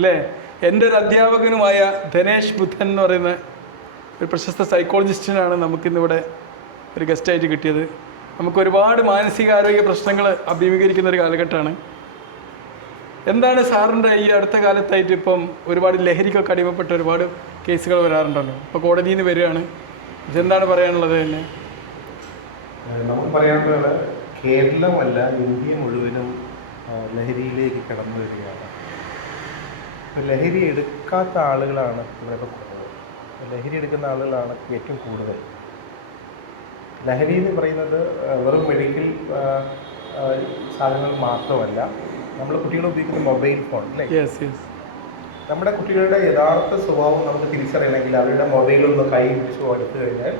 അല്ലേ? എൻ്റെ ഒരു അധ്യാപകനുമായ ധനേഷ് ബുദ്ധൻ എന്ന് പറയുന്ന ഒരു പ്രശസ്ത സൈക്കോളജിസ്റ്റിനാണ് നമുക്കിന്നിവിടെ ഒരു ഗസ്റ്റായിട്ട് കിട്ടിയത്. നമുക്ക് ഒരുപാട് മാനസികാരോഗ്യ പ്രശ്നങ്ങൾ അഭിമുഖീകരിക്കുന്ന ഒരു കാലഘട്ടമാണ്. എന്താണ് സാറിൻ്റെ ഈ അടുത്ത കാലത്തായിട്ട് ഇപ്പം ഒരുപാട് ലഹരിക്കൊക്കെ അടിമപ്പെട്ട ഒരുപാട് കേസുകൾ വരാറുണ്ടല്ലോ, ഇപ്പോൾ കോടതിയിൽ നിന്ന് വരികയാണ്, ഇതെന്താണ് പറയാനുള്ളത് തന്നെ? നമുക്ക് പറയാനുള്ളത് കേരളമല്ല ഇന്ത്യ മുഴുവനും ലഹരിയിലേക്ക് കടന്നു വരികയാണ്. ഇപ്പോൾ ലഹരി എടുക്കാത്ത ആളുകളാണ് ഇവിടെ കുറവ്, ലഹരി എടുക്കുന്ന ആളുകളാണ് ഏറ്റവും കൂടുതൽ. ലഹരി എന്ന് പറയുന്നത് വെറും മെഡിക്കൽ സാധനങ്ങൾ മാത്രമല്ല, നമ്മൾ കുട്ടികൾ ഉപയോഗിക്കുന്ന മൊബൈൽ ഫോൺ അല്ലേ? നമ്മുടെ കുട്ടികളുടെ യഥാർത്ഥ സ്വഭാവം നമുക്ക് തിരിച്ചറിയണമെങ്കിൽ അവരുടെ മൊബൈലൊന്ന് കൈ പിടിച്ച് എടുത്തു കഴിഞ്ഞാൽ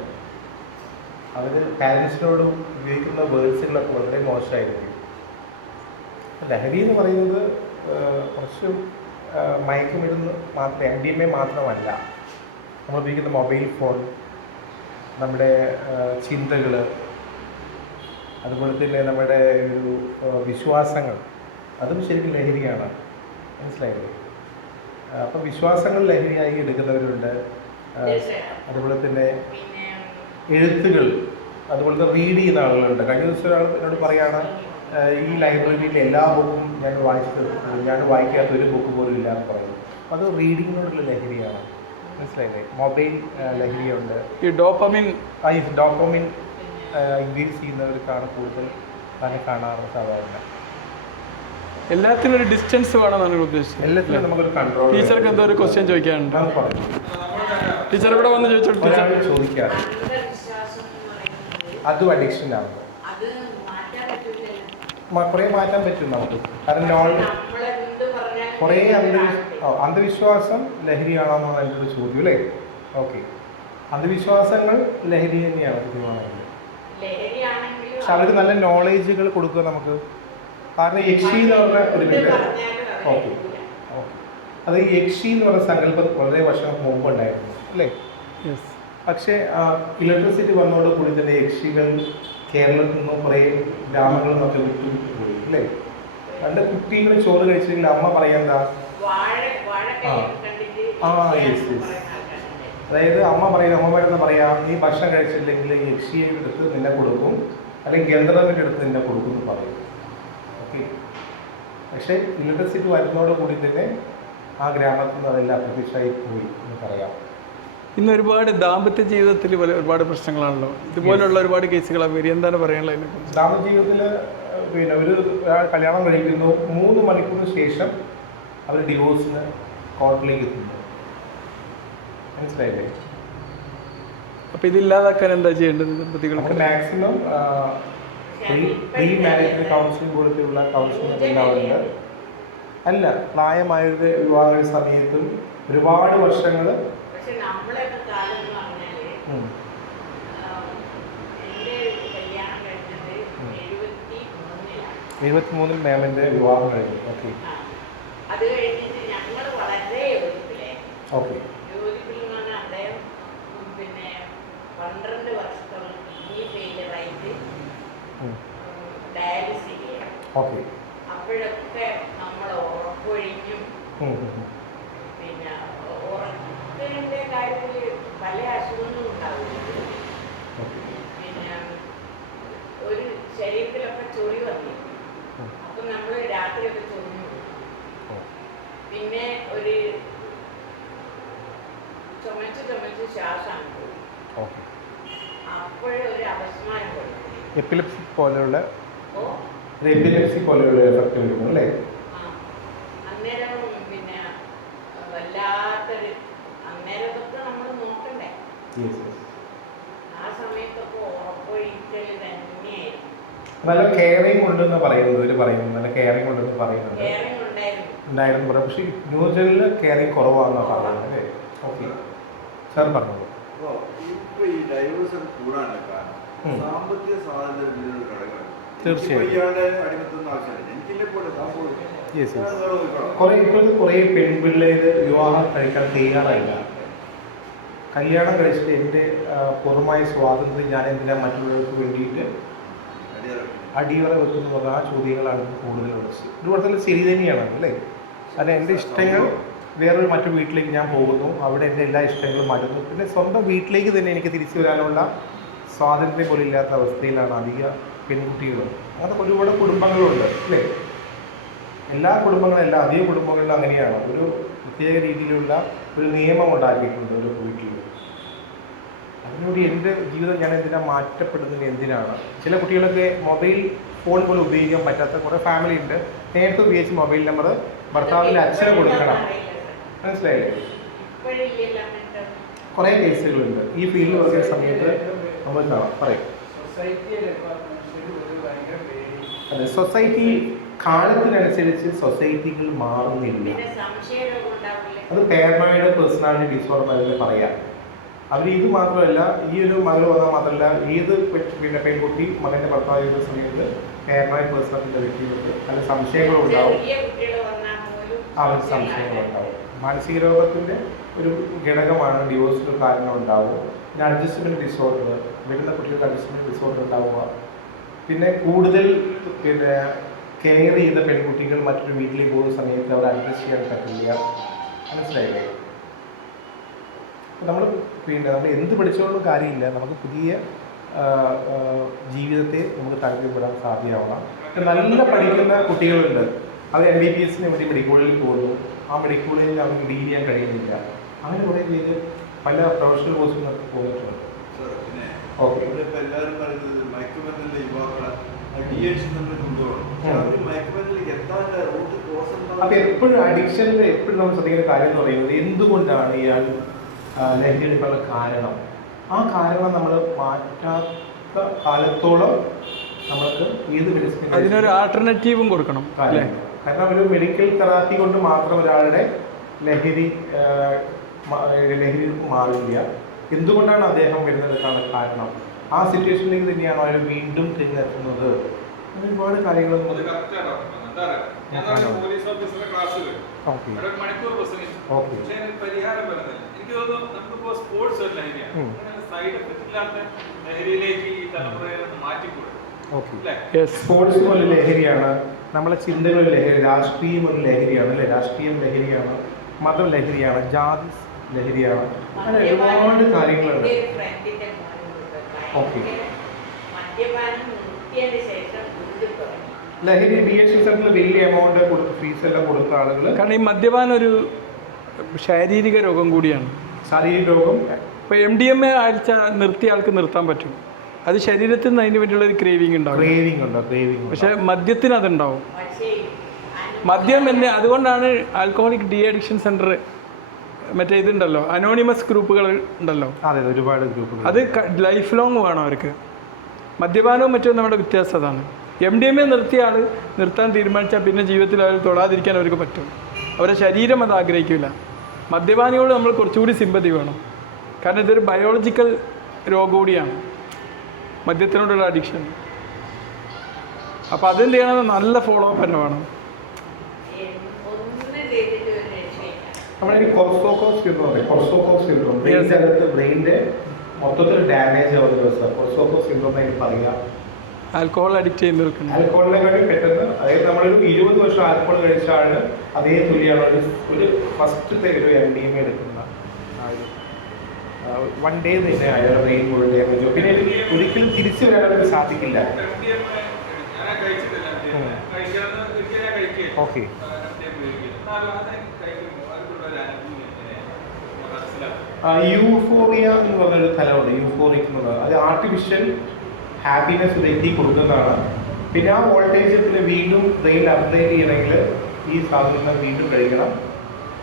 അവർ പാരൻസിനോട് ഉപയോഗിക്കുന്ന വേർഡ്സുകളൊക്കെ വളരെ മോശമായിരിക്കും. ലഹരി എന്ന് പറയുന്നത് കുറച്ച് മയക്കുമരുന്ന് മാത്രം, MDMA മാത്രമല്ല. നമ്മൾ ഉപയോഗിക്കുന്ന മൊബൈൽ ഫോൺ, നമ്മുടെ ചിന്തകൾ, അതുപോലെ തന്നെ നമ്മുടെ ഒരു വിശ്വാസങ്ങൾ, അതും ശരിക്കും ലഹരിയാണ്. മനസ്സിലായില്ലേ? അപ്പം വിശ്വാസങ്ങൾ ലഹരിയായി എടുക്കുന്നവരുണ്ട്. അതുപോലെ തന്നെ എഴുത്തുകൾ, അതുപോലെ തന്നെ റീഡ് ചെയ്യുന്ന ആളുകളുണ്ട്. കഴിഞ്ഞ ദിവസം ഒരാൾ എന്നോട് പറയുകയാണ്, ഈ ലൈബ്രറിയിലെ എല്ലാ ബുക്കും ഞാൻ വായിക്കാത്ത ഒരു ബുക്ക് പോലും ഇല്ല എന്ന് പറയുന്നു. അത് റീഡിങ്ങിനോടുള്ള ലഹരിയാണ്. മനസ്സിലായില്ലേ? മൊബൈൽ ലഹരിയുണ്ട്. ഈ ഡോപ്പമിൻ ഇൻക്രീസ് ചെയ്യുന്നവർക്കാണ് കൂടുതൽ അതിനെ കാണാറുള്ള സാധാരണ. എല്ലാത്തിനും ഒരു ഡിസ്റ്റൻസ് വേണമെന്നാണ് ഉദ്ദേശിച്ചത്. എല്ലാത്തിനും നമുക്കൊരു കൺട്രോൾ. ടീച്ചർക്ക് എന്തോ ഒരു ക്വസ്റ്റ്യൻ ചോദിക്കാനുണ്ട്. ടീച്ചർ ഇവിടെ വന്ന് ചോദിക്കാം. അതും അഡിക്ഷൻ ആണ്. കുറേ മാറ്റാൻ പറ്റും നമുക്ക്. കാരണം കുറേ അന്ധവിശ്വാസം ലഹരിയാണെന്നാണ് എൻ്റെ ഒരു ചോദ്യം അല്ലേ? ഓക്കെ, അന്ധവിശ്വാസങ്ങൾ ലഹരി തന്നെയാണ് കൃത്യമാണെങ്കിൽ. പക്ഷെ അവർക്ക് നല്ല നോളേജുകൾ കൊടുക്കുക നമുക്ക്. കാരണം യക്ഷി എന്ന് പറഞ്ഞ ഒരു മിനിറ്റ്, ഓക്കെ, അത് ഈ യക്ഷി എന്ന് പറഞ്ഞ സങ്കല്പം വളരെ വർഷങ്ങൾക്ക് മുമ്പ് ഉണ്ടായിരുന്നു അല്ലേ? പക്ഷേ ഇലക്ട്രിസിറ്റി വന്നതോട് കൂടി തന്നെ യക്ഷികൾ കേരളത്തിൽ നിന്നും കുറേ ഗ്രാമങ്ങളിൽ നിന്നൊക്കെ വിട്ടുപോയി അല്ലേ? പണ്ട് കുട്ടികൾ ചോറ് കഴിച്ചില്ലെങ്കിൽ അമ്മ പറയാഎന്താ, അതായത് അമ്മമാരെന്ന് പറയാം, നീ ഭക്ഷണം കഴിച്ചില്ലെങ്കിൽ യക്ഷിയെ എടുത്ത് നിന്നെ കൊടുക്കും, അല്ലെങ്കിൽ ഗന്ധർവ്വൻ്റെ എടുത്ത് നിന്നെ കൊടുക്കും എന്ന് പറയും. ഓക്കെ, പക്ഷേ ഇലക്ട്രിസിറ്റി വരുന്നതോട് കൂടി തന്നെ ആ ഗ്രാമത്തിൽ നിന്ന് അതെല്ലാം അപ്രത്യക്ഷമായി പോയി എന്ന് പറയാം. ഇന്ന് ഒരുപാട് ദാമ്പത്യ ജീവിതത്തിൽ ഒരുപാട് പ്രശ്നങ്ങളാണല്ലോ, ഇതുപോലുള്ള ഒരുപാട് കേസുകളാണ് വരിക. എന്താണ് പറയാനുള്ളത്? ദാമ്പത്യ ജീവിതത്തിൽ പിന്നെ ഒരു കല്യാണം കഴിക്കുന്നു, 3 മണിക്കൂറിന് ശേഷം അവർ ഡിവോഴ്സിന് കോർട്ടിലേക്ക് എത്തുന്നു. മനസ്സിലായില്ലേ? അപ്പോൾ ഇതില്ലാതാക്കാൻ എന്താ ചെയ്യേണ്ടത്? ദമ്പതികൾക്ക് മാക്സിമം പ്രീ മാരേജ് കൗൺസിലിംഗ് പോലത്തെയുള്ള കൗൺസിലിംഗ് ഉണ്ടാവുന്നുണ്ട്. അല്ല, പ്രായമായവരുടെ വിവാഹ സമയത്തും ഒരുപാട് വർഷങ്ങൾ 73 മാമിൻ്റെ വിവാഹം കഴിഞ്ഞു. ഓക്കെ, അത് കഴിഞ്ഞിട്ട് ഞങ്ങൾ വളരെ ഓക്കെ പിന്നെ 12 വർഷത്തോളം കിഡ്നി ഫെയിലിയറായിട്ട് ഡയാലിസിസ് ചെയ്യണം. ഓക്കെ, അപ്പോഴൊക്കെ നമ്മൾ ഉറപ്പൊഴിഞ്ഞും പിന്നെ ഉറക്കത്തിൻ്റെ കാര്യത്തിൽ പല അസുഖങ്ങളും ഉണ്ടാവുന്നുണ്ട്. പിന്നെ ഒരു ശരീരത്തിലൊക്കെ ചൊറി വന്നു, അപ്പം നമ്മൾ രാത്രിയൊക്കെ ചൊറിഞ്ഞു. പിന്നെ ഒരു ചുമച്ച് ശ്വാസമാണ് പോയി. അപ്പോഴേ ഒരു അപസ്മാരം പോയി. എപ്പിലെപ്സി പോലെയുള്ള എഫക്റ്റ് വരുന്നു അല്ലേ? അന്നേരം പിന്നെ വല്ലാത്തൊരു, അന്നേരമൊക്കെ നമ്മൾ നോക്കണ്ടേ, ആ സമയത്തൊക്കെ ഉറപ്പൊഴിക്കൽ തന്നെയായിരുന്നു. നല്ല കെയറിങ് ഉണ്ടെന്ന് പറയുന്നത് നല്ല കെയറിങ് ഉണ്ടെന്ന് പറയുന്നുണ്ട്. കെയറിങ് ഉണ്ടായിരുന്നു പറയാം, പക്ഷേ ന്യൂജനിൽ കെയറിങ് കുറവാണെന്നാണ് പറയുന്നത് അല്ലേ? ഓക്കെ, സാർ പറഞ്ഞോളൂ. ഇപ്പോൾ ഈ ഡൈവേഴ്സ് കൂടാനുള്ള കാരണം സാമ്പത്തിക സാധ്യത ഘടകമാണ്. തീർച്ചയായും ഇപ്പോഴത്തെ കുറേ പെൺപിള്ളേര് വിവാഹം കഴിക്കാൻ തയ്യാറായില്ല. കല്യാണം കഴിച്ചിട്ട് എൻ്റെ പൂർണ്ണമായ സ്വാതന്ത്ര്യം ഞാൻ എന്തിനാ മറ്റുള്ളവർക്ക് വേണ്ടിയിട്ട് അടിയറ വെക്കുന്നു പറഞ്ഞ ആ ചോദ്യങ്ങളാണ് കൂടുതലുള്ളത്. ഒരു വർഷത്തിൽ ശരി തന്നെയാണ് അല്ലേ? കാരണം എൻ്റെ ഇഷ്ടങ്ങൾ വേറൊരു മറ്റൊരു വീട്ടിലേക്ക് ഞാൻ പോകുന്നു, അവിടെ എൻ്റെ എല്ലാ ഇഷ്ടങ്ങളും മാറ്റുന്നു. പിന്നെ സ്വന്തം വീട്ടിലേക്ക് തന്നെ എനിക്ക് തിരിച്ചു വരാനുള്ള സ്വാതന്ത്ര്യം പോലും ഇല്ലാത്ത അവസ്ഥയിലാണ് അധിക പെൺകുട്ടികളും. അങ്ങനത്തെ ഒരുപാട് കുടുംബങ്ങളുണ്ട് അല്ലേ? എല്ലാ കുടുംബങ്ങളും അധിക കുടുംബങ്ങളിലും അങ്ങനെയാണ്. ഒരു പ്രത്യേക രീതിയിലുള്ള ഒരു നിയമം ഉണ്ടാക്കിയിട്ടുണ്ട് ഒരു വീട്ടിൽ. അതിനോട് എൻ്റെ ജീവിതം ഞാൻ എന്തിനാണ് മാറ്റപ്പെടുന്നത്? എന്തിനാണ്? ചില കുട്ടികളൊക്കെ മൊബൈൽ ഫോൺ പോലും ഉപയോഗിക്കാൻ പറ്റാത്ത കുറേ ഫാമിലി ഉണ്ട്. നേരത്തെ ഉപയോഗിച്ച് മൊബൈൽ നമ്പർ ഭർത്താവിൻ്റെ അച്ഛന് കൊടുക്കണം. മനസ്സിലായില്ലേ? കുറേ കേസുകളുണ്ട് ഈ ഫീൽഡിൽ വരുന്ന സമയത്ത് നമ്മൾ കാണാം. പറയും അതെ, സൊസൈറ്റി കാലത്തിനനുസരിച്ച് സൊസൈറ്റികൾ മാറുന്നില്ല. അത് പാരനോയിഡ് പേഴ്സണാലിറ്റി ഡിസോർഡർ എന്ന് പറയാം. അവർ ഇത് മാത്രമല്ല, ഈ ഒരു മകൾ വന്നാൽ മാത്രമല്ല, ഏത് പിന്നെ പെൺകുട്ടി മകൻ്റെ ഭർത്താവ് ചെയ്യുന്ന സമയത്ത് പാരനോയിഡ് പേഴ്സണാലിറ്റിയുടെ വ്യക്തികൾക്ക് നല്ല സംശയങ്ങളുണ്ടാവും. അവർക്ക് സംശയങ്ങളുണ്ടാവും. മാനസിക രോഗത്തിൻ്റെ ഒരു ഘടകമാണ് ഡിവോഴ്സിന് കാരണം ഉണ്ടാവുക. പിന്നെ അഡ്ജസ്റ്റ്മെൻറ്റ് ഡിസോർഡർ, വരുന്ന കുട്ടികൾക്ക് അഡ്ജസ്റ്റ്മെൻറ്റ് ഡിസോർഡർ ഉണ്ടാവുക. പിന്നെ കൂടുതൽ പിന്നെ കെയർ ചെയ്ത പെൺകുട്ടികൾ മറ്റൊരു വീട്ടിലേക്ക് പോകുന്ന സമയത്ത് അവർ അഡ്ജസ്റ്റ് ചെയ്യാൻ പറ്റില്ല. മനസ്സിലായില്ലേ? നമ്മൾ എന്ത് പഠിച്ചുകൊണ്ടും കാര്യമില്ല. നമുക്ക് പുതിയ ജീവിതത്തെ നമുക്ക് താല്പര്യപ്പെടാൻ സാധ്യമാവണം. നല്ല പഠിക്കുന്ന കുട്ടികളുണ്ട്, അവർ MBBS വേണ്ടി മെഡിക്കൽ കോളേജിൽ പോകുന്നു. ആ മെഡിക്കൽ കോളേജിൽ അവർക്ക് ഡീൽ ചെയ്യാൻ കഴിയുന്നില്ല. അങ്ങനെ കുറേ പേര് പല പ്രൊഫഷണൽ കോഴ്സുകളൊക്കെ പോയിട്ടുണ്ട്. ഓക്കെ, എല്ലാവരും പറയുന്നത് മയക്കുമരുന്നിലെ യുവാക്കളെ അപ്പം എപ്പോഴും അഡിക്ഷനിൽ എപ്പോഴും നമ്മൾ ശ്രദ്ധിക്കുന്ന കാര്യം എന്ന് പറയുന്നത് എന്തുകൊണ്ടാണ് ഇയാൾ ലഹരി എടുക്കാനുള്ള കാരണം. ആ കാരണം നമ്മൾ മാറ്റാത്ത കാലത്തോളം നമുക്ക് ഏത് മെഡിസിൻ അതിനൊരു ആൾട്ടർനേറ്റീവും കൊടുക്കണം. കാരണം ഒരു മെഡിക്കൽ തെറാപ്പി കൊണ്ട് മാത്രം ഒരാളുടെ ലഹരി മാറില്ല. എന്തുകൊണ്ടാണ് അദ്ദേഹം വരുന്നതെടുക്കാനുള്ള കാരണം? ആ സിറ്റുവേഷനിലേക്ക് തന്നെയാണോ അയാൾ വീണ്ടും തിരിഞ്ഞെത്തുന്നത്? ഒരുപാട് കാര്യങ്ങൾ സ്പോർട്സ് പോലെ ലഹരിയാണ്, നമ്മളെ ചിന്തകൾ ലഹരി, രാഷ്ട്രീയം ഒരു ലഹരിയാണ് അല്ലേ? രാഷ്ട്രീയം ലഹരിയാണ്, മതം ലഹരിയാണ്, ജാതി ലഹരിയാണ്, അങ്ങനെ ഒരുപാട് കാര്യങ്ങളുണ്ട്. ഓക്കെ, ലഹരി DHC സെന്ററിൽ വലിയ എമൗണ്ട് കൊടുത്ത് ഫീസ് എല്ലാം കൊടുത്ത ആളുകൾ. കാരണം ഈ മദ്യപാനം ഒരു ശാരീരിക രോഗം കൂടിയാണ്. ശാരീരിക രോഗം. ഇപ്പോൾ MDMA ആഴ്ച നിർത്തിയ ആൾക്ക് നിർത്താൻ പറ്റും. അത് ശരീരത്തിൽ നിന്ന് അതിന് വേണ്ടിയുള്ള ഒരു ക്രേവിങ് ഉണ്ടാവും. പക്ഷെ മദ്യത്തിന് അതുണ്ടാവും. മദ്യം എന്നെ അതുകൊണ്ടാണ് ആൽക്കഹോളിക് ഡി അഡിക്ഷൻ സെന്റർ മറ്റേ ഇതുണ്ടല്ലോ, അനോണിമസ് ഗ്രൂപ്പുകൾ ഉണ്ടല്ലോ, ഒരുപാട് ഗ്രൂപ്പുകൾ. അത് ലൈഫ് ലോങ് വേണം അവർക്ക്. മദ്യപാനവും മറ്റും നമ്മുടെ വ്യത്യാസം അതാണ്. MDMA നിർത്തിയ ആൾ നിർത്താൻ തീരുമാനിച്ചാൽ പിന്നെ ജീവിതത്തിൽ അവർ തൊടാതിരിക്കാൻ അവർക്ക് പറ്റും. അവരുടെ ശരീരം അത് ആഗ്രഹിക്കില്ല. മദ്യപാനിയോട് നമ്മൾ കുറച്ചുകൂടി സിമ്പതി വേണം. കാരണം ഇതൊരു ബയോളജിക്കൽ രോഗം കൂടിയാണ് മദ്യത്തിനോടുള്ള അഡിക്ഷൻ. അപ്പോൾ അതെന്ത് ചെയ്യണം? നല്ല ഫോളോ അപ്പ് തന്നെ വേണം. നമ്മളൊരു കൊർസോക്കോഫ് സിൻഡ്രോം ബ്രെയിനിൻ്റെ മൊത്തത്തിൽ ഡാമേജ് ആവുന്ന ദിവസം കൊർസോക്കോഫ് സിൻഡ്രോം ആയിട്ട് പറയുക. ആൽക്കഹോൾ അഡിക്റ്റ് ചെയ്യുന്നവർക്ക് ആൽക്കഹോളിനെക്കാട്ടി പെട്ടെന്ന്, അതായത് നമ്മളൊരു 20 വർഷം ആൽക്കഹോൾ കഴിച്ച ആൾ അതേ തുല്യമാണ് ഒരു ഫസ്റ്റത്തെ ഒരു MDMA എടുക്കുന്ന വൺ ഡേ തന്നെ അയാളുടെ ബ്രെയിൻ മുഴുവൻ ഡാമേജ്. പിന്നെ ഒരിക്കലും തിരിച്ചു വരാനൊക്കെ സാധിക്കില്ല. ഓക്കെ, യൂഫോറിയ എന്ന് പറഞ്ഞൊരു സ്ഥലമുണ്ട്. യൂഫോറിക് എന്നുള്ളത് അത് ആർട്ടിഫിഷ്യൽ ഹാപ്പിനെസ് വ്യക്തി കൊടുക്കുന്നതാണ്. പിന്നെ ആ വോൾട്ടേജ് വീണ്ടും ബ്രെയിൻ അപ്ഗ്രേഡ് ചെയ്യണമെങ്കിൽ ഈ സാധനങ്ങൾ വീണ്ടും കഴിക്കണം.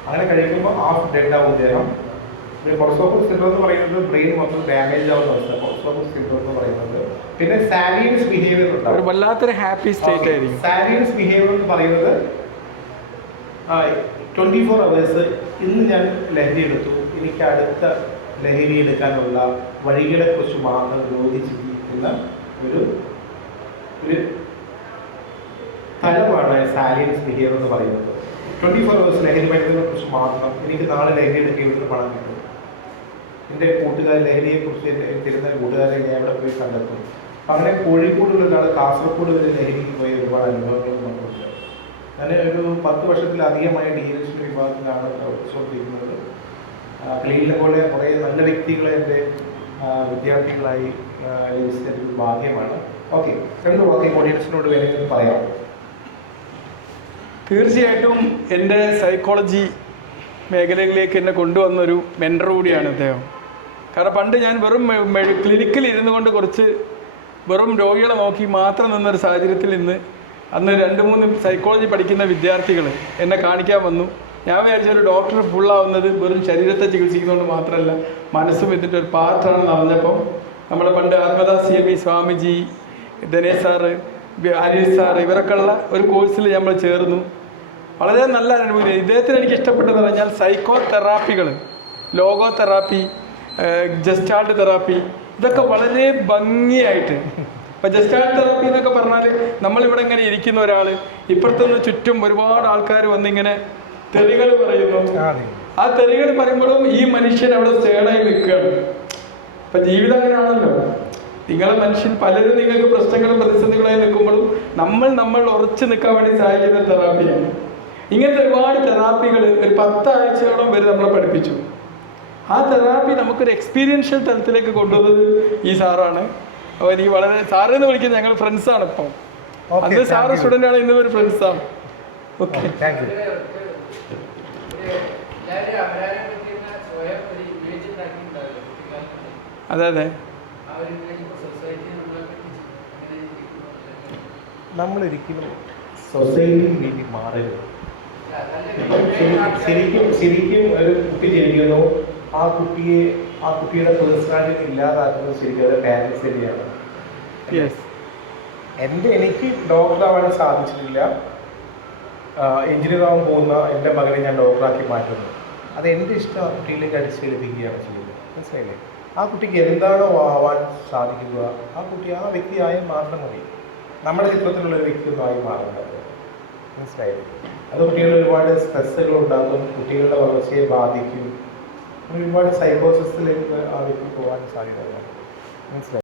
അങ്ങനെ കഴിക്കുമ്പോൾ ഹാഫ് ഡെഡ് ആവും അദ്ദേഹം. പിന്നെ കൊർസോക്കോഫ് സിൻഡ്രോം എന്ന് പറയുന്നത് ബ്രെയിൻ മൊത്തം ഡാമേജ് ആവുന്ന അവസ്ഥ കൊർസോക്കോഫ് സിൻഡ്രോം എന്ന് പറയുന്നത്. പിന്നെ സാലിയൻസ് ബിഹേവിയർ ഉണ്ടാവും, വല്ലാത്തൊരു ഹാപ്പി സ്റ്റേറ്റ് ആയിരിക്കും. സാലിയൻസ് ബിഹേവിയർ എന്ന് പറയുന്നത് 24 hours ഇന്ന് ഞാൻ ലഹരി എടുത്തു, എനിക്ക് അടുത്ത ലഹരി എടുക്കാനുള്ള വഴികളെക്കുറിച്ച് മാത്രം യോജിച്ചിരിക്കുന്ന ഒരു തലമാണ് സാലിയൻസ് ബിഹേവിയർ എന്ന് പറയുന്നത്. 24 hours ലഹരി മരുന്നിനെ കുറിച്ച് മാത്രം, എനിക്ക് നാളെ ലഹരി എടുക്കുക, ഇവിടുന്ന് പണം കിട്ടും, എൻ്റെ കൂട്ടുകാർ ലഹരിയെക്കുറിച്ച് തരുന്ന കൂട്ടുകാരെ ഞാൻ എവിടെ പോയി കണ്ടെത്തും. അങ്ങനെ കോഴിക്കോടുള്ള ഒരാൾ കാസർഗോഡ് വരെ ലഹരിക്ക് പോയ ഒരുപാട് അനുഭവങ്ങൾ നമുക്കുണ്ട്. ഞാൻ ഒരു 10 വർഷത്തിലധികമായി DLH വിഭാഗത്തിലാണ് പ്രവർത്തിച്ചുകൊണ്ടിരിക്കുന്നത്. ക്ലീനിനെ പോലെ കുറേ നല്ല വ്യക്തികളെ എൻ്റെ വിദ്യാർത്ഥികളായി ലഭിച്ചതിൻ്റെ ഒരു ഭാഗ്യമാണ്. ഓക്കെ, 2 വാക്ക് ഓഡിയൻസിനോട് വേണമെങ്കിൽ പറയാം. തീർച്ചയായിട്ടും എൻ്റെ സൈക്കോളജി മേഖലകളിലേക്ക് എന്നെ കൊണ്ടുവന്നൊരു മെൻറ്റർ കൂടിയാണ് അദ്ദേഹം. കാരണം പണ്ട് ഞാൻ വെറും ക്ലിനിക്കിൽ ഇരുന്നു കൊണ്ട് കുറച്ച് വെറും രോഗികളെ നോക്കി മാത്രം നിന്നൊരു സാഹചര്യത്തിൽ നിന്ന് അന്ന് 2-3 സൈക്കോളജി പഠിക്കുന്ന വിദ്യാർത്ഥികൾ എന്നെ കാണിക്കാൻ വന്നു. ഞാൻ വിചാരിച്ച ഒരു ഡോക്ടർ ഫുള്ളാവുന്നത് വെറും ശരീരത്തെ ചികിത്സിക്കുന്നതുകൊണ്ട് മാത്രമല്ല, മനസ്സും ഇതിൻ്റെ ഒരു പാർട്ടാണെന്ന് അറിഞ്ഞപ്പോൾ നമ്മളെ പണ്ട് Atmadas CME Swamiji, Dinesh sir, Anil sir ഇവരൊക്കെ ഉള്ള ഒരു കോഴ്സിൽ നമ്മൾ ചേർന്നു. വളരെ നല്ല അനുഭവം. ഇദ്ദേഹത്തിന് എനിക്ക് ഇഷ്ടപ്പെട്ടതെന്ന് പറഞ്ഞാൽ സൈക്കോ തെറാപ്പികൾ, ലോഗോ തെറാപ്പി, ജസ്റ്റാൾട്ട് തെറാപ്പി, ഇതൊക്കെ വളരെ ഭംഗിയായിട്ട്. ഇപ്പം ജസ്റ്റാൾട്ട് തെറാപ്പി എന്നൊക്കെ പറഞ്ഞാൽ നമ്മളിവിടെ ഇങ്ങനെ ഇരിക്കുന്ന ഒരാൾ ഇപ്പുറത്തുനിന്ന് ചുറ്റും ഒരുപാട് ആൾക്കാർ വന്നിങ്ങനെ തെറികൾ പറയുന്നു. ആ തെറികൾ പറയുമ്പോഴും ഈ മനുഷ്യൻ അവിടെ സ്റ്റേണായി നിൽക്കുകയാണ്. ഇപ്പം ജീവിതം അങ്ങനെയാണല്ലോ. നിങ്ങളെ മനുഷ്യൻ പലരും നിങ്ങൾക്ക് പ്രശ്നങ്ങളും പ്രതിസന്ധികളായി നിൽക്കുമ്പോഴും നമ്മൾ ഉറച്ചു നിൽക്കാൻ വേണ്ടി സഹായിക്കുന്ന തെറാപ്പിയാണ്. ഇങ്ങനത്തെ ഒരുപാട് തെറാപ്പികൾ ഒരു 10 ആഴ്ചയോളം വരെ നമ്മളെ പഠിപ്പിച്ചു. ആ തെറാപ്പി നമുക്കൊരു എക്സ്പീരിയൻഷ്യൽ തലത്തിലേക്ക് കൊണ്ടുവന്നത് ഈ സാറാണ്. അപ്പോൾ എനിക്ക് വളരെ സാറെന്ന് വിളിക്കുന്നത് ഞങ്ങൾ ഫ്രണ്ട്സാണ്. ഇപ്പം അന്ന് സാറ് സ്റ്റുഡൻ്റാണ്, ഇന്നും ഒരു ഫ്രണ്ട്സാണ്. Okay, thank you. അതെ അതെ. നമ്മളൊരിക്കലും സൊസൈറ്റിയിൽ വേണ്ടി മാറരുത്. ശരിക്കും ഒരു കുട്ടി ജനിക്കുന്നു, ആ കുട്ടിയുടെ പേഴ്സണാലിറ്റി ഇല്ലാതാക്കുന്നത് ശരിക്കും അത് പാരൻസ് തന്നെയാണ്. എനിക്ക് ഡോക്ടറാവാൻ സാധിച്ചിട്ടില്ല. എഞ്ചിനീയർ ആവാൻ പോകുന്ന എൻ്റെ മകനെ ഞാൻ ഡോക്ടറാക്കി മാറ്റുന്നു. അത് എൻ്റെ ഇഷ്ടം ആ കുട്ടിയിലേക്ക് അടിച്ചേൽപ്പിക്കുകയാണ് ചെയ്യുന്നത്. മനസ്സിലായില്ലേ? ആ കുട്ടിക്ക് എന്താണോ ആവാൻ സാധിക്കുക ആ കുട്ടി ആ വ്യക്തിയായാൽ മാത്രം മതി. നമ്മുടെ ചിത്രത്തിലുള്ള ഒരു വ്യക്തിയൊന്നും ആയി മാറുന്നത്. മനസ്സിലായില്ലേ? അത് കുട്ടികളിൽ ഒരുപാട് സ്ട്രെസ്സുകൾ ഉണ്ടാക്കും, കുട്ടികളുടെ വളർച്ചയെ ബാധിക്കും, ഒരുപാട് സൈക്കോസിസിലേക്ക് ആ വ്യക്തി പോകാൻ സാധ്യതയുണ്ട്. മനസ്സിലായി?